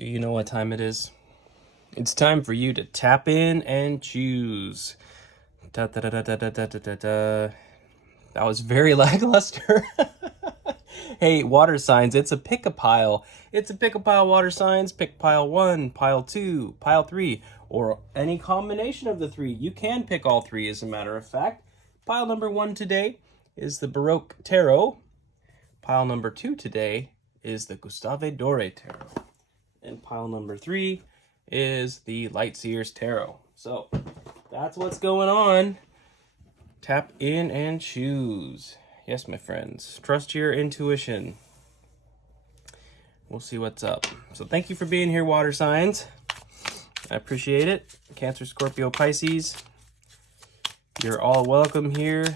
Do you know what time it is? It's time for you to tap in and choose. Da, da, da, da, da, da, da, da, da. That was very lackluster. Hey, water signs, it's a pick a pile. It's a pick a pile water signs. Pick pile 1, pile 2, pile 3, or any combination of the 3. You can pick all 3, as a matter of fact. Pile number 1 today is the Baroque Tarot. Pile number 2 today is the Gustave Doré Tarot. And pile number 3 is the Lightseers Tarot. So that's what's going on. Tap in and choose. Yes, my friends. Trust your intuition. We'll see what's up. So thank you for being here, water signs. I appreciate it. Cancer, Scorpio, Pisces. You're all welcome here.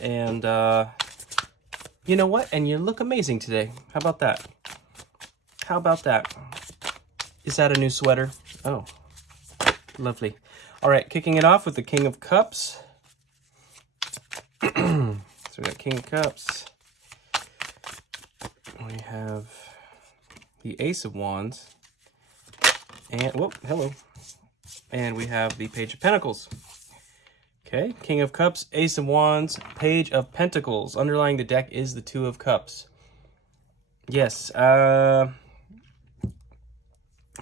And you know what? And you look amazing today. How about that? How about that? Is that a new sweater? Oh, lovely. All right, kicking it off with the King of Cups. So we got King of Cups. We have the Ace of Wands. And, whoa, hello. And we have the Page of Pentacles. Okay, King of Cups, Ace of Wands, Page of Pentacles. Underlying the deck is the Two of Cups. Yes,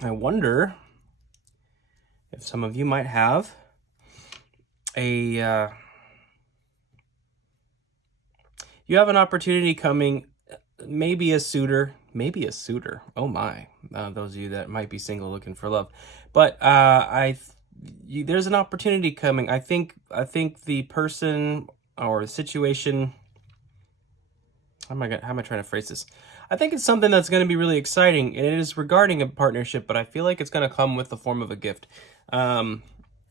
I wonder if some of you might have a... you have an opportunity coming, maybe a suitor. Oh my, those of you that might be single looking for love. But there's an opportunity coming. I think the person or the situation, how am I trying to phrase this? I think it's something that's going to be really exciting, and it is regarding a partnership, but I feel like it's going to come with the form of a gift.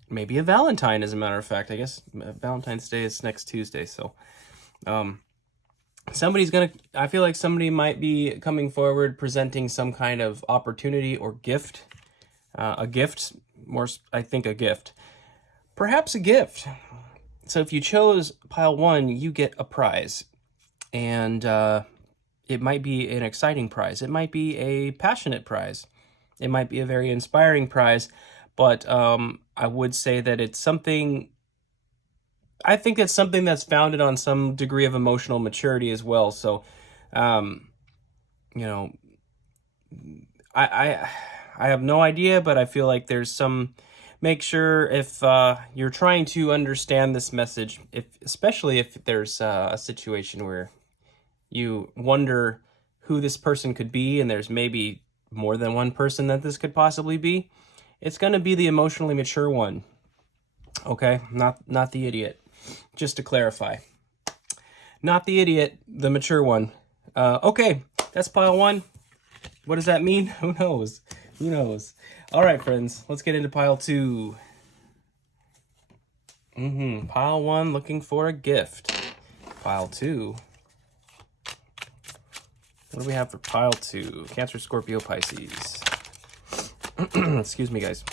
Maybe a Valentine, as a matter of fact. I guess Valentine's Day is next Tuesday, so I feel like somebody might be coming forward presenting some kind of opportunity or gift. A gift, I think a gift. Perhaps a gift. So if you chose pile 1, you get a prize. And it might be an exciting prize. It might be a passionate prize. It might be a very inspiring prize. But I would say that it's something... I think it's something that's founded on some degree of emotional maturity as well. So, you know, I have no idea, but I feel like there's some... Make sure if you're trying to understand this message, especially if there's a situation where you wonder who this person could be, and there's maybe more than one person that this could possibly be, it's going to be the emotionally mature one. Okay? Not the idiot. Just to clarify. Not the idiot, the mature one. Okay, that's pile 1. What does that mean? Who knows? Who knows? All right, friends, let's get into pile 2. Pile 1, looking for a gift. Pile 2. What do we have for pile 2? Cancer, Scorpio, Pisces. Excuse me, guys.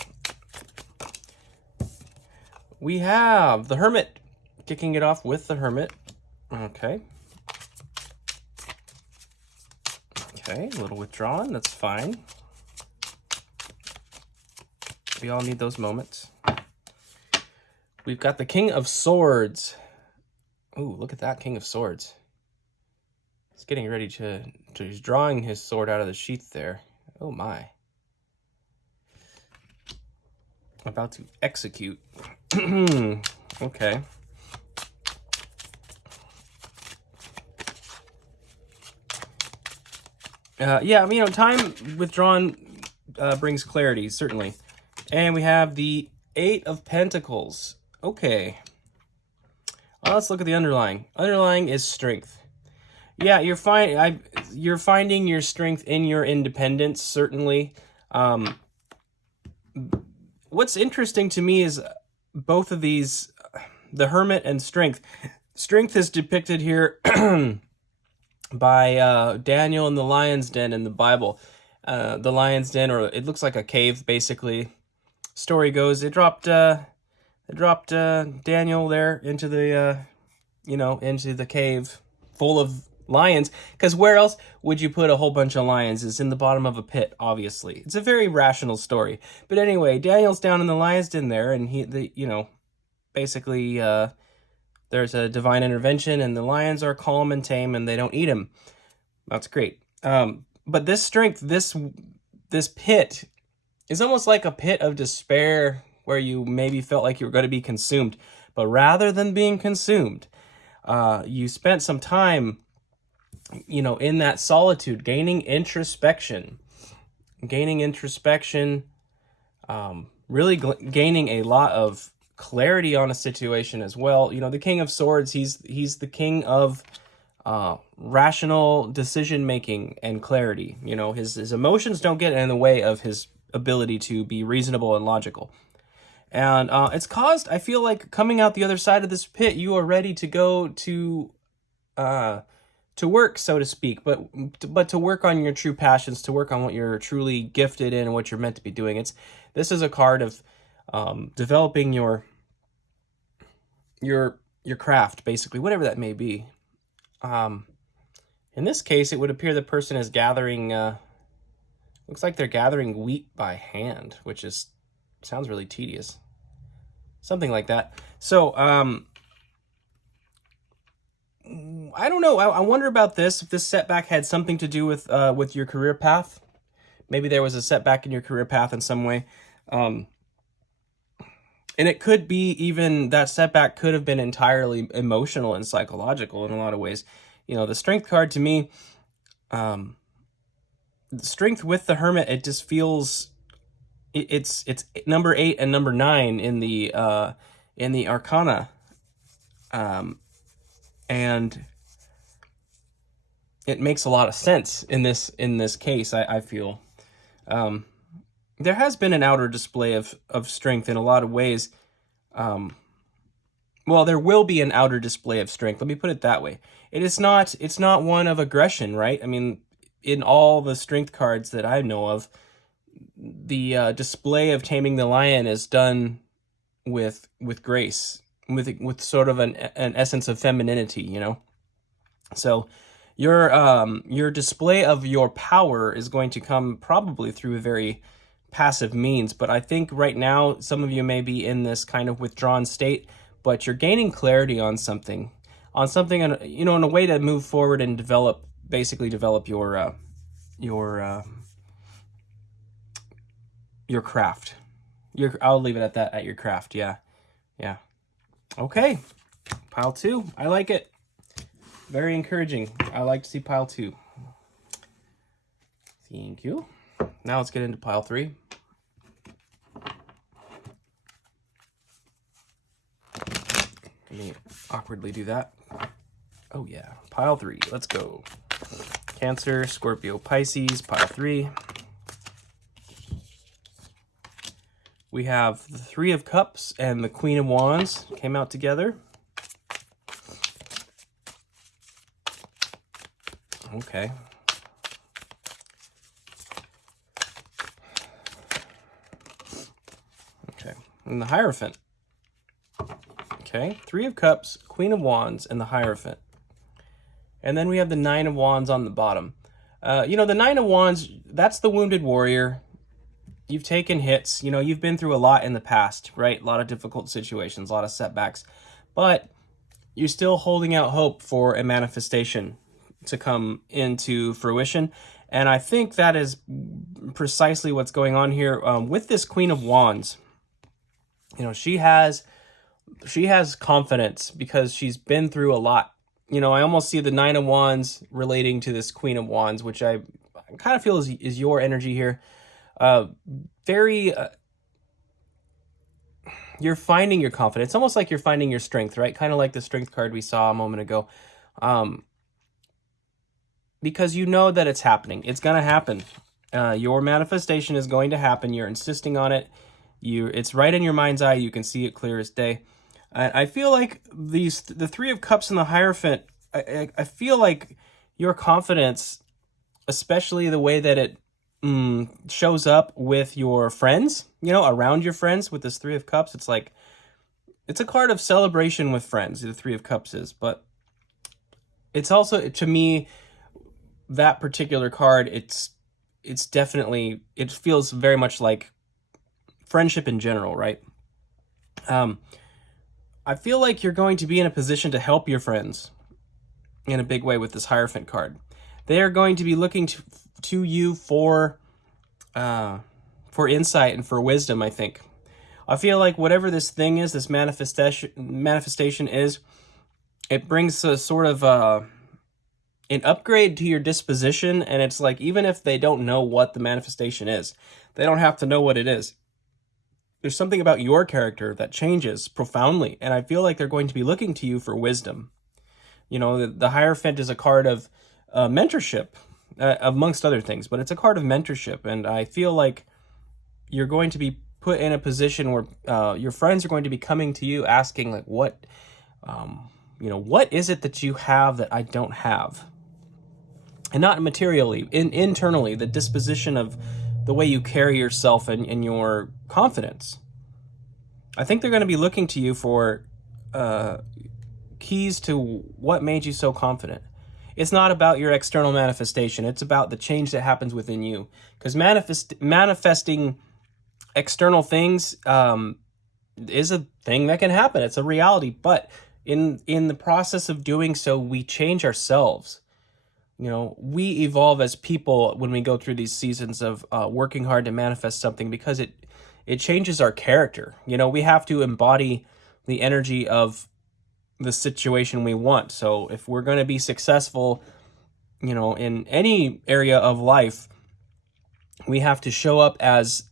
We have the Hermit. Kicking it off with the Hermit. Okay. Okay, a little withdrawn. That's fine. We all need those moments. We've got the King of Swords. Ooh, look at that King of Swords. He's getting ready he's drawing his sword out of the sheath there. Oh my. About to execute. Okay. Yeah, you know, time withdrawn brings clarity, certainly. And we have the 8 of Pentacles. Okay. Well, let's look at the underlying. Underlying is strength. Yeah, you're finding your strength in your independence, certainly. What's interesting to me is both of these, the Hermit and strength. Strength is depicted here by Daniel in the lion's den in the Bible. The lion's den, or it looks like a cave, basically. Story goes, it dropped Daniel there into the into the cave full of lions, because where else would you put a whole bunch of lions? Is in the bottom of a pit, obviously. It's a very rational story. But anyway, Daniel's down in the lion's den there, and basically there's a divine intervention, and the lions are calm and tame, and they don't eat him. That's great. But this strength, this pit, is almost like a pit of despair where you maybe felt like you were going to be consumed. But rather than being consumed, you spent some time, in that solitude, gaining introspection, really gaining a lot of clarity on a situation as well. The King of Swords, he's the king of rational decision making and clarity. His emotions don't get in the way of his ability to be reasonable and logical. And it's caused, I feel like, coming out the other side of this pit, you are ready to go to work, so to speak, but to work on your true passions, to work on what you're truly gifted in and what you're meant to be doing. This is a card of developing your craft, basically, whatever that may be. In this case, it would appear the person is gathering, looks like they're gathering wheat by hand, which sounds really tedious. Something like that. So, I don't know. I wonder about this, if this setback had something to do with your career path. Maybe there was a setback in your career path in some way. And it could be even that setback could have been entirely emotional and psychological in a lot of ways. The Strength card to me, the Strength with the Hermit, it just feels... It's number 8 and number 9 in the Arcana, and it makes a lot of sense in this case. I feel there has been an outer display of strength in a lot of ways. Well, there will be an outer display of strength. Let me put it that way. It's not one of aggression, right? I mean, in all the strength cards that I know of, the display of taming the lion is done with grace, with sort of an essence of femininity, So your display of your power is going to come probably through a very passive means. But I think right now some of you may be in this kind of withdrawn state, but you're gaining clarity on something, in a way to move forward and develop your craft. I'll leave it at that, at your craft. Yeah. Okay. Pile 2. I like it. Very encouraging. I like to see pile 2. Thank you. Now let's get into pile 3. Let me awkwardly do that. Oh yeah. Pile 3. Let's go. Cancer, Scorpio, Pisces, pile 3. We have the Three of Cups and the Queen of Wands came out together. Okay. And the Hierophant. Okay, Three of Cups, Queen of Wands, and the Hierophant. And then we have the Nine of Wands on the bottom. The Nine of Wands, that's the wounded warrior. You've taken hits. You've been through a lot in the past, right? A lot of difficult situations, a lot of setbacks. But you're still holding out hope for a manifestation to come into fruition. And I think that is precisely what's going on here with this Queen of Wands. She has confidence because she's been through a lot. I almost see the Nine of Wands relating to this Queen of Wands, which I kind of feel is your energy here. You're finding your confidence. It's almost like you're finding your strength, right? Kind of like the Strength card we saw a moment ago. Because you know that it's happening. It's going to happen. Your manifestation is going to happen. You're insisting on it. It's right in your mind's eye. You can see it clear as day. I feel like the Three of Cups and the Hierophant, I feel like your confidence, especially the way that it shows up with your friends, around your friends with this Three of Cups, it's a card of celebration with friends, the Three of Cups is, but it's also, to me, that particular card, it's definitely, it feels very much like friendship in general, right? I feel like you're going to be in a position to help your friends in a big way with this Hierophant card. They are going to be looking to you for insight and for wisdom, I think. I feel like whatever this thing is, this manifestation is, it brings a sort of an upgrade to your disposition, and it's like, even if they don't know what the manifestation is, they don't have to know what it is. There's something about your character that changes profoundly, and I feel like they're going to be looking to you for wisdom. You know, the Hierophant is a card of mentorship, amongst other things, but it's a card of mentorship, and I feel like you're going to be put in a position where your friends are going to be coming to you asking, like, what is it that you have that I don't have? And not materially, internally, the disposition of the way you carry yourself and your confidence. I think they're going to be looking to you for keys to what made you so confident. It's not about your external manifestation. It's about the change that happens within you. Because manifesting external things is a thing that can happen. It's a reality. But in the process of doing so, we change ourselves. You know, we evolve as people when we go through these seasons of working hard to manifest something, because it changes our character. You know, we have to embody the energy of the situation we want. So if we're going to be successful, you know, in any area of life, we have to show up as,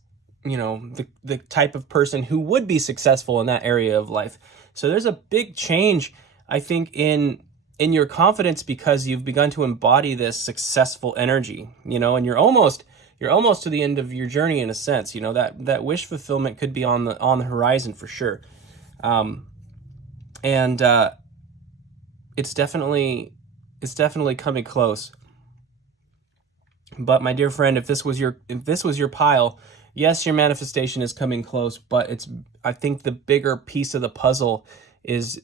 you know, the type of person who would be successful in that area of life. So there's a big change, I think, in your confidence, because you've begun to embody this successful energy, you know, and you're almost to the end of your journey in a sense. You know, that wish fulfillment could be on the horizon for sure. And it's definitely coming close. But my dear friend, if this was your pile, yes, your manifestation is coming close, but I think the bigger piece of the puzzle is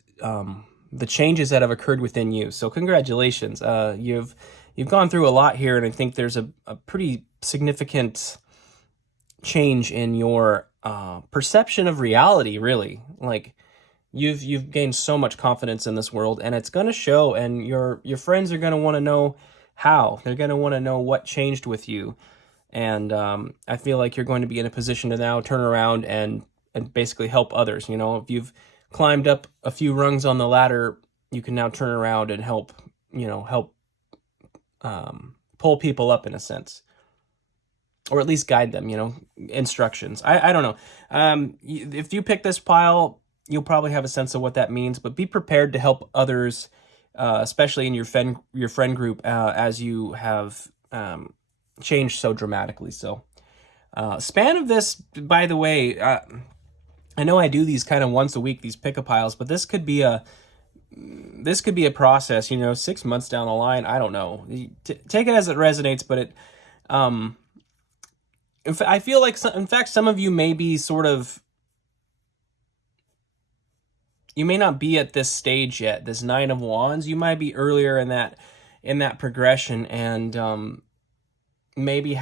the changes that have occurred within you. So congratulations. You've gone through a lot here, and I think there's a pretty significant change in your perception of reality, really. Like, you've gained so much confidence in this world, and it's going to show, and your friends are going to want to know how. They're going to want to know what changed with you. And I feel like you're going to be in a position to now turn around and basically help others. You know, if you've climbed up a few rungs on the ladder, you can now turn around and help pull people up in a sense, or at least guide them, you know, instructions. I don't know. If you pick this pile, you'll probably have a sense of what that means, but be prepared to help others, especially in your friend group, as you have changed so dramatically. So span of this, by the way, I know I do these kind of once a week, these pick-a piles, but this could be a process, you know, 6 months down the line. I don't know. Take it as it resonates, but I feel like, in fact, some of you may be sort of, you may not be at this stage yet, this 9 of Wands. You might be earlier in that progression, and maybe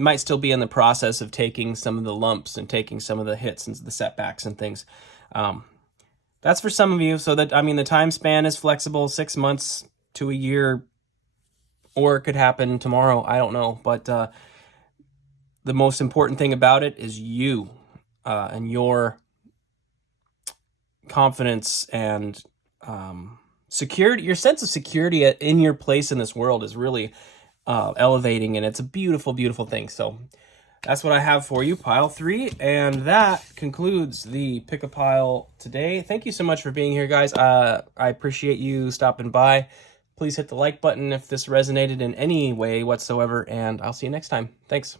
might still be in the process of taking some of the lumps and taking some of the hits and the setbacks and things. That's for some of you. So that, I mean, the time span is flexible, 6 months to a year, or it could happen tomorrow. I don't know. But the most important thing about it is you and your confidence and security. Your sense of security in your place in this world is really elevating, and it's a beautiful, beautiful thing. So that's what I have for you, pile 3, and that concludes the pick a pile today. Thank you so much for being here, guys. I appreciate you stopping by. Please hit the like button if this resonated in any way whatsoever, and I'll see you next time. Thanks.